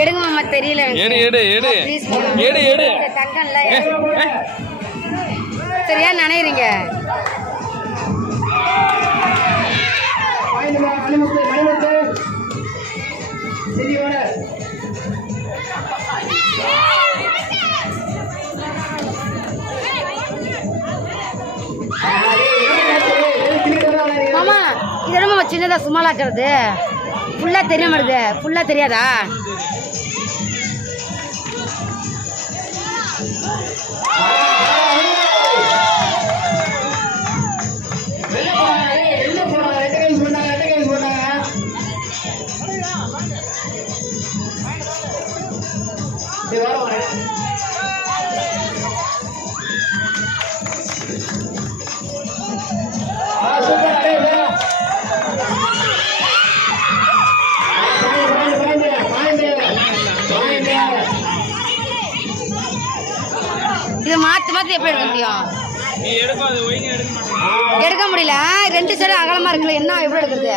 எடுங்க மாமா, தெரியல. எடு எடு எடு எடு எடு. தங்கம்ல சரியா நினைறீங்க. மாமா இது என்ன சின்னதா சும்மாலாக்குறது? ஃபுல்லா தெரிய மாட்டேது. ஃபுல்லா தெரியாதா? இது மாத்தி மாத்தி எப்படி எடுக்க முடியும்? எடுக்க முடியல. ரெண்டு சைடு அகலமா இருக்குல்ல, என்ன எப்படி எடுக்கிறது?